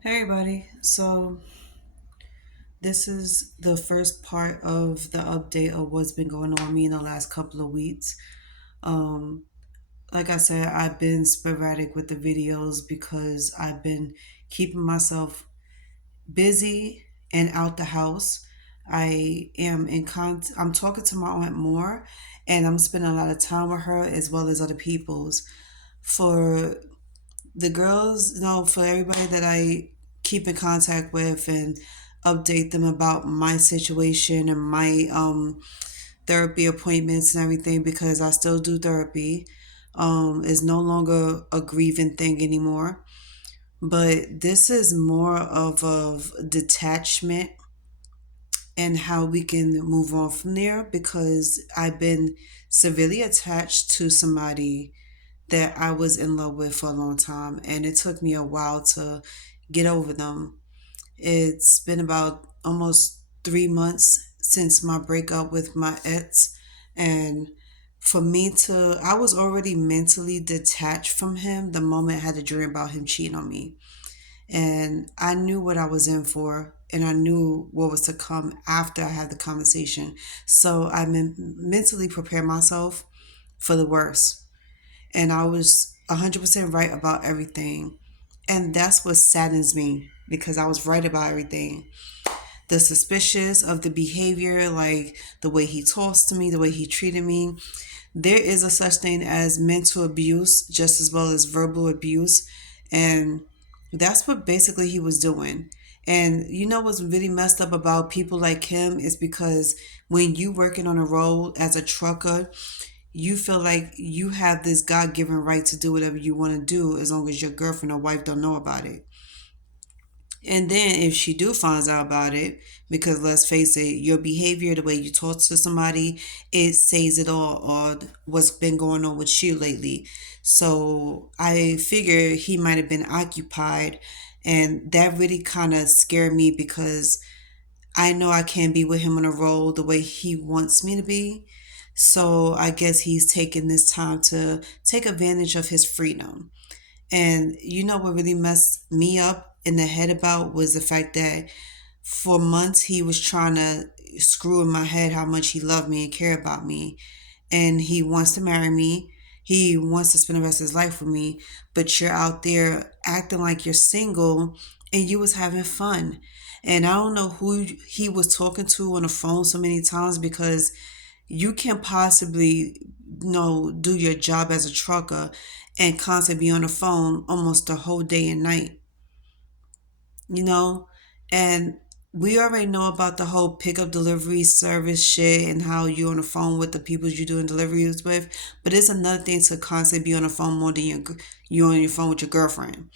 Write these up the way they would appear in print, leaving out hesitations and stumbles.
Hey everybody. So this is the first part of the update of what's been going on with me in the last couple of weeks. Um, like I said, I've been sporadic with the videos because I've been keeping myself busy and out the house. I'm talking to my aunt more, and I'm spending a lot of time with her as well as other people's. For the girls, for everybody that I keep in contact with and update them about my situation and my therapy appointments and everything, because I still do therapy. Is no longer a grieving thing anymore. But this is more of detachment and how we can move on from there, because I've been severely attached to somebody that I was in love with for a long time, and it took me a while to get over them. It's been about almost 3 months since my breakup with my ex, and I was already mentally detached from him the moment I had a dream about him cheating on me. And I knew what I was in for, and I knew what was to come after I had the conversation. So I mentally prepared myself for the worst, and I was 100% right about everything. And that's what saddens me, because I was right about everything. The suspicious of the behavior, like the way he talks to me, the way he treated me. There is a such thing as mental abuse just as well as verbal abuse. And that's what basically he was doing. And you know what's really messed up about people like him is because when you working on a road as a trucker, you feel like you have this God-given right to do whatever you want to do as long as your girlfriend or wife don't know about it. And then if she do finds out about it, because let's face it, your behavior, the way you talk to somebody, it says it all on what's been going on with you lately. So I figure he might have been occupied, and that really kind of scared me, because I know I can't be with him on a road the way he wants me to be. So I guess he's taking this time to take advantage of his freedom. And you know what really messed me up in the head about was the fact that for months he was trying to screw in my head how much he loved me and cared about me. And he wants to marry me. He wants to spend the rest of his life with me. But you're out there acting like you're single and you was having fun. And I don't know who he was talking to on the phone so many times, because you can possibly do your job as a trucker and constantly be on the phone almost the whole day and night, you know and we already know about the whole pickup delivery service shit and how you're on the phone with the people you're doing deliveries with. But it's another thing to constantly be on the phone more than you're on your phone with your girlfriend.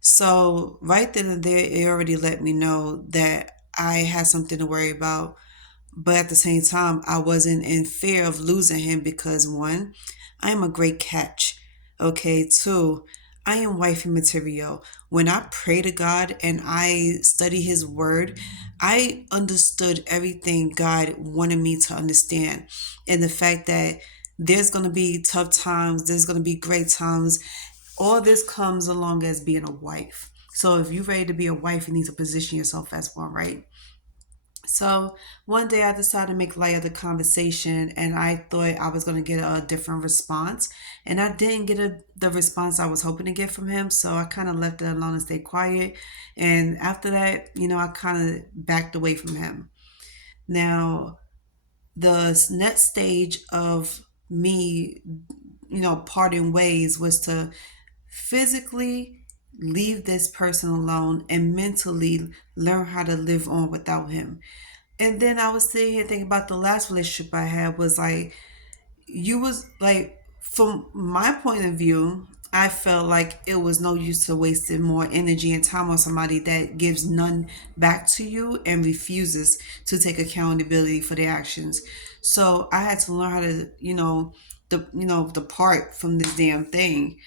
So right then and there, it already let me know that I had something to worry about. But at the same time, I wasn't in fear of losing him, because one, I am a great catch. Okay, two, I am wifey material. When I pray to God and I study his word, I understood everything God wanted me to understand. And the fact that there's going to be tough times, there's going to be great times. All this comes along as being a wife. So if you're ready to be a wife, you need to position yourself as one, right? So one day I decided to make light of the conversation, and I thought I was going to get a different response. And I didn't get the response I was hoping to get from him. So I kind of left it alone and stayed quiet. And after that, I kind of backed away from him. Now, the next stage of me, parting ways was to physically leave this person alone and mentally learn how to live on without him. And then I was sitting here thinking about the last relationship I had was like, you was like, from my point of view, I felt like it was no use to wasting more energy and time on somebody that gives none back to you and refuses to take accountability for their actions. So I had to learn how to, depart from this damn thing.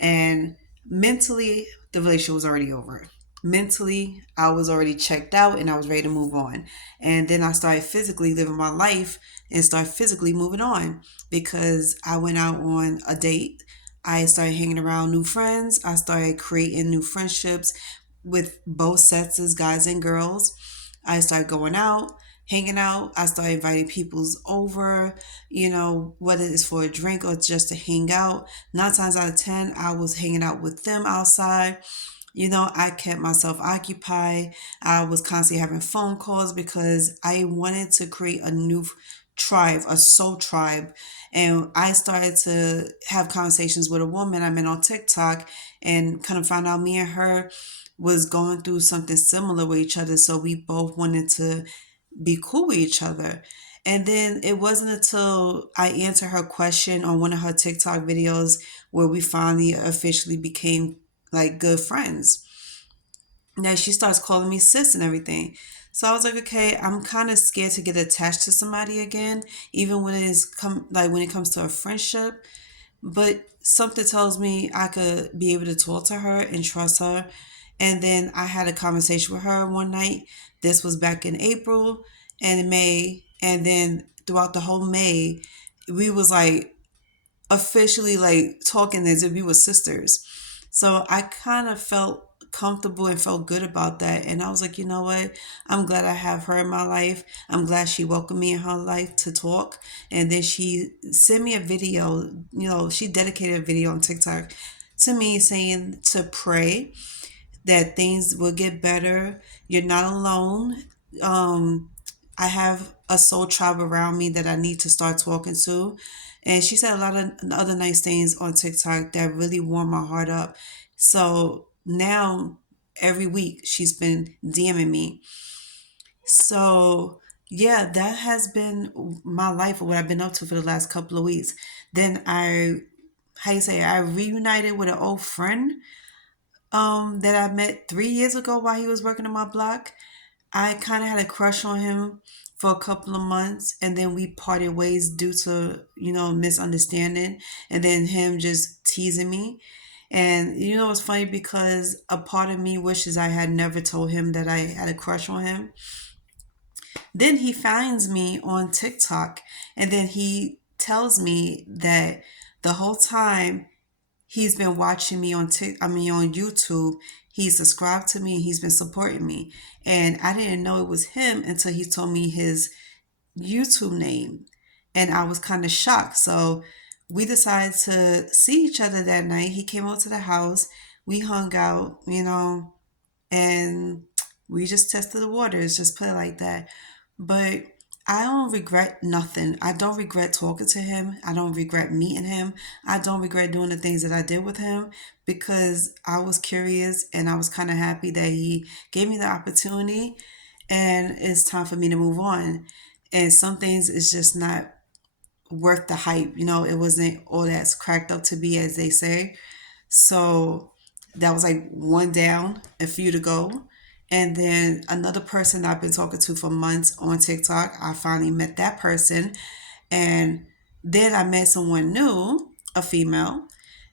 And mentally, the relationship was already over. Mentally, I was already checked out and I was ready to move on. And then I started physically living my life and started physically moving on, because I went out on a date. I started hanging around new friends. I started creating new friendships. with both sexes, guys and girls. I started going out, hanging out. I started inviting people's over, whether it's for a drink or just to hang out. 9 times out of 10, I was hanging out with them outside. I kept myself occupied. I was constantly having phone calls because I wanted to create a new tribe, a soul tribe. And I started to have conversations with a woman I met on TikTok and kind of found out me and her was going through something similar with each other. So we both wanted to be cool with each other. And then it wasn't until I answered her question on one of her TikTok videos where we finally officially became like good friends. Now she starts calling me sis and everything. So I was like, okay, I'm kind of scared to get attached to somebody again, even when when it comes to a friendship. But something tells me I could be able to talk to her and trust her. And then I had a conversation with her one night. This was back in April and in May. And then throughout the whole May, we was like officially like talking as if we were sisters. So I kind of felt comfortable and felt good about that. And I was like, you know what? I'm glad I have her in my life. I'm glad she welcomed me in her life to talk. And then she sent me a video, she dedicated a video on TikTok to me saying to pray that things will get better. You're not alone. I have a soul tribe around me that I need to start talking to. And she said a lot of other nice things on TikTok that really warmed my heart up. So now every week she's been DMing me. So yeah, that has been my life or what I've been up to for the last couple of weeks. Then I reunited with an old friend that I met 3 years ago while he was working on my block. I kind of had a crush on him for a couple of months, and then we parted ways due to, misunderstanding, and then him just teasing me. And it's funny because a part of me wishes I had never told him that I had a crush on him. Then he finds me on TikTok, and then he tells me that the whole time he's been watching me on YouTube. He's subscribed to me. He's been supporting me, and I didn't know it was him until he told me his YouTube name, and I was kind of shocked. So we decided to see each other that night. He came out to the house. We hung out, and we just tested the waters. Just put it like that. But I don't regret nothing. I don't regret talking to him. I don't regret meeting him. I don't regret doing the things that I did with him because I was curious and I was kind of happy that he gave me the opportunity and it's time for me to move on. And some things is just not worth the hype. It wasn't all that's cracked up to be, as they say. So that was like one down, a few to go. And then another person I've been talking to for months on TikTok, I finally met that person. And then I met someone new, a female,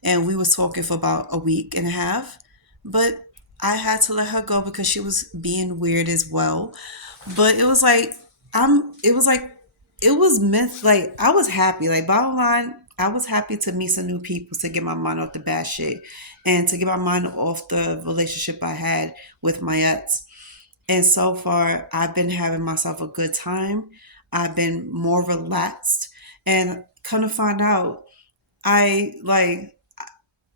and we was talking for about a week and a half. But I had to let her go because she was being weird as well. But it was like it was meant like I was happy. Like bottom line, I was happy to meet some new people to get my mind off the bad shit and to get my mind off the relationship I had with my ex. And so far, I've been having myself a good time. I've been more relaxed, and kind of find out I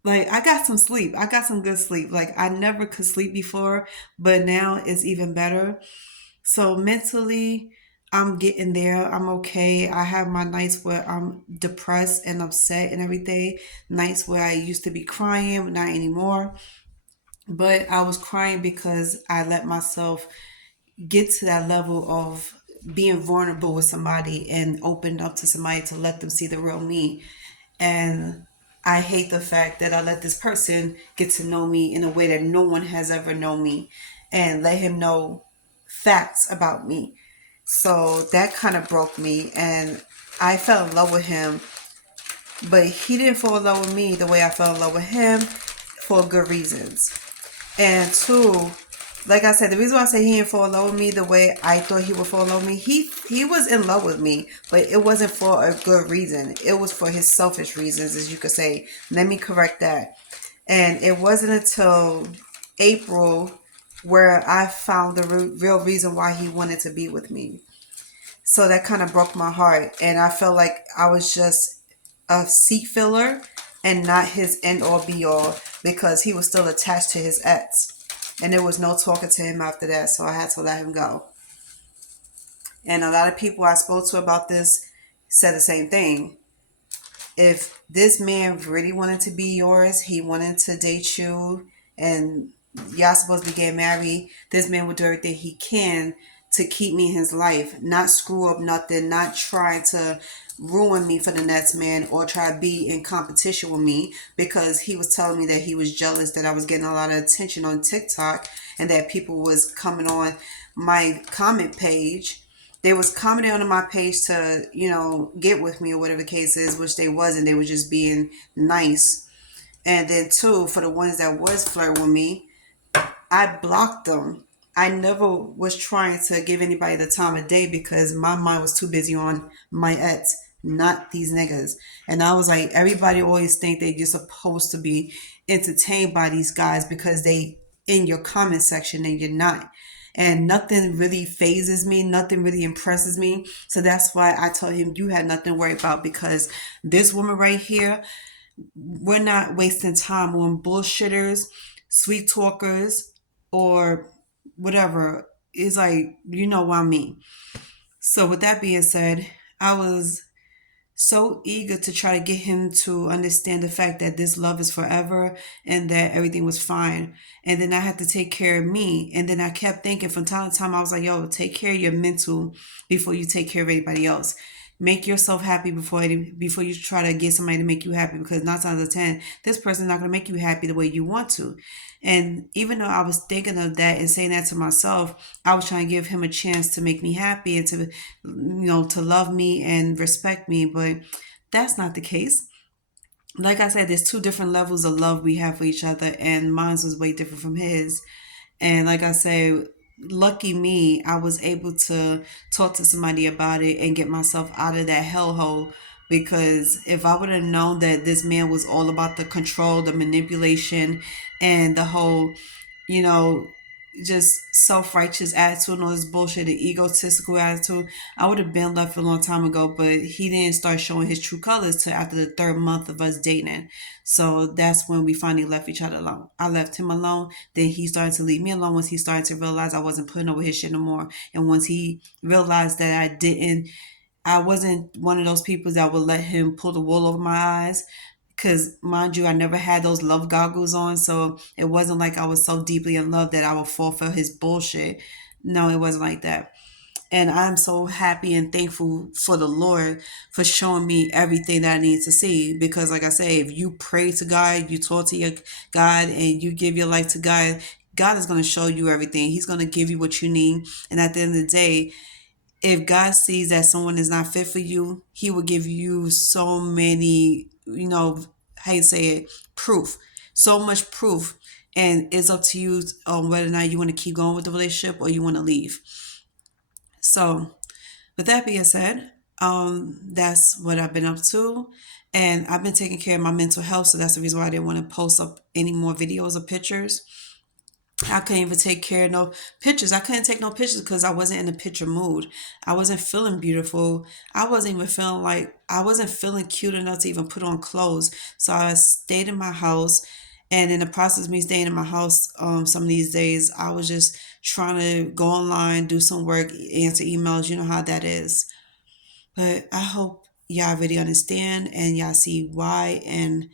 I got some sleep. I got some good sleep. Like I never could sleep before, but now it's even better. So mentally, I'm getting there. I'm okay. I have my nights where I'm depressed and upset and everything. Nights where I used to be crying, but not anymore. But I was crying because I let myself get to that level of being vulnerable with somebody and open up to somebody to let them see the real me. And I hate the fact that I let this person get to know me in a way that no one has ever known me and let him know facts about me. So that kind of broke me and I fell in love with him, but he didn't fall in love with me the way I fell in love with him for good reasons. And two, like I said, the reason why I say he didn't fall in love with me the way I thought he would fall in love with me, he was in love with me, but it wasn't for a good reason. It was for his selfish reasons, as you could say. Let me correct that. And it wasn't until April where I found the real reason why he wanted to be with me. So that kind of broke my heart. And I felt like I was just a seat filler and not his end all be all, because he was still attached to his ex. And there was no talking to him after that. So I had to let him go. And a lot of people I spoke to about this said the same thing. If this man really wanted to be yours, he wanted to date you, and y'all supposed to be getting married, this man would do everything he can to keep me in his life, not screw up nothing, not try to ruin me for the next man or try to be in competition with me, because he was telling me that he was jealous that I was getting a lot of attention on TikTok and that people was coming on my comment page. They was commenting on my page to, get with me or whatever the case is, which they wasn't. They were just being nice. And then two, for the ones that was flirting with me, I blocked them. I never was trying to give anybody the time of day because my mind was too busy on my ex, not these niggas. And I was like, everybody always think that you're supposed to be entertained by these guys because they in your comment section and you're not. And nothing really phases me, nothing really impresses me. So that's why I told him you had nothing to worry about, because this woman right here, we're not wasting time on bullshitters, sweet talkers, or whatever. It's like, you know what I mean. So with that being said, I was so eager to try to get him to understand the fact that this love is forever and that everything was fine. And then I had to take care of me. And then I kept thinking from time to time, I was like, yo, take care of your mental before you take care of anybody else. Make yourself happy before you try to get somebody to make you happy, because 9 times out of 10, this person's not going to make you happy the way you want to. And even though I was thinking of that and saying that to myself, I was trying to give him a chance to make me happy and to love me and respect me. But that's not the case. Like I said, there's two different levels of love we have for each other, and mine was way different from his. And like I said, lucky me, I was able to talk to somebody about it and get myself out of that hellhole. Because if I would have known that this man was all about the control, the manipulation, and the whole, you know, just self-righteous attitude and all this bullshit, the egotistical attitude, I would have been left a long time ago. But he didn't start showing his true colors till after the third month of us dating. So that's when we finally left each other alone. I left him alone. Then he started to leave me alone once he started to realize I wasn't putting over his shit no more. And once he realized that I wasn't one of those people that would let him pull the wool over my eyes. Because, mind you, I never had those love goggles on. So it wasn't like I was so deeply in love that I would fall for his bullshit. No, it wasn't like that. And I'm so happy and thankful for the Lord for showing me everything that I need to see. Because, like I say, if you pray to God, you talk to your God, and you give your life to God, God is going to show you everything. He's going to give you what you need. And at the end of the day, if God sees that someone is not fit for you, He will give you so many, how you say it, proof, so much proof. And it's up to you on whether or not you want to keep going with the relationship or you want to leave. So, with that being said, that's what I've been up to. And I've been taking care of my mental health. So, that's the reason why I didn't want to post up any more videos or pictures. I couldn't even take care of no pictures. I couldn't take no pictures because I wasn't in a picture mood. I wasn't feeling beautiful. I wasn't feeling cute enough to even put on clothes. So I stayed in my house. And in the process of me staying in my house, some of these days, I was just trying to go online, do some work, answer emails. You know how that is. But I hope y'all really understand and y'all see why. And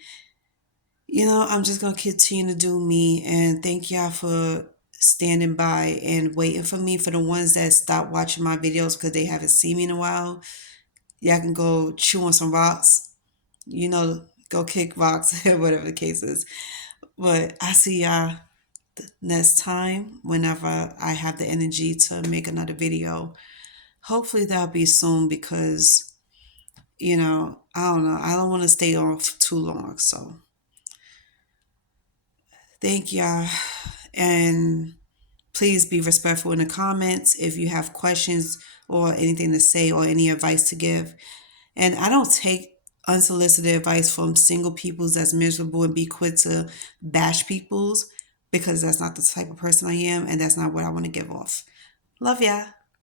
I'm just going to continue to do me, and thank y'all for standing by and waiting for me. For the ones that stopped watching my videos because they haven't seen me in a while, y'all can go chew on some rocks, go kick rocks, whatever the case is. But I see y'all next time whenever I have the energy to make another video. Hopefully that'll be soon because, I don't know. I don't want to stay on for too long. So thank y'all. And please be respectful in the comments if you have questions or anything to say or any advice to give. And I don't take unsolicited advice from single peoples that's miserable and be quick to bash peoples. because that's not the type of person I am and that's not what I want to give off. Love ya.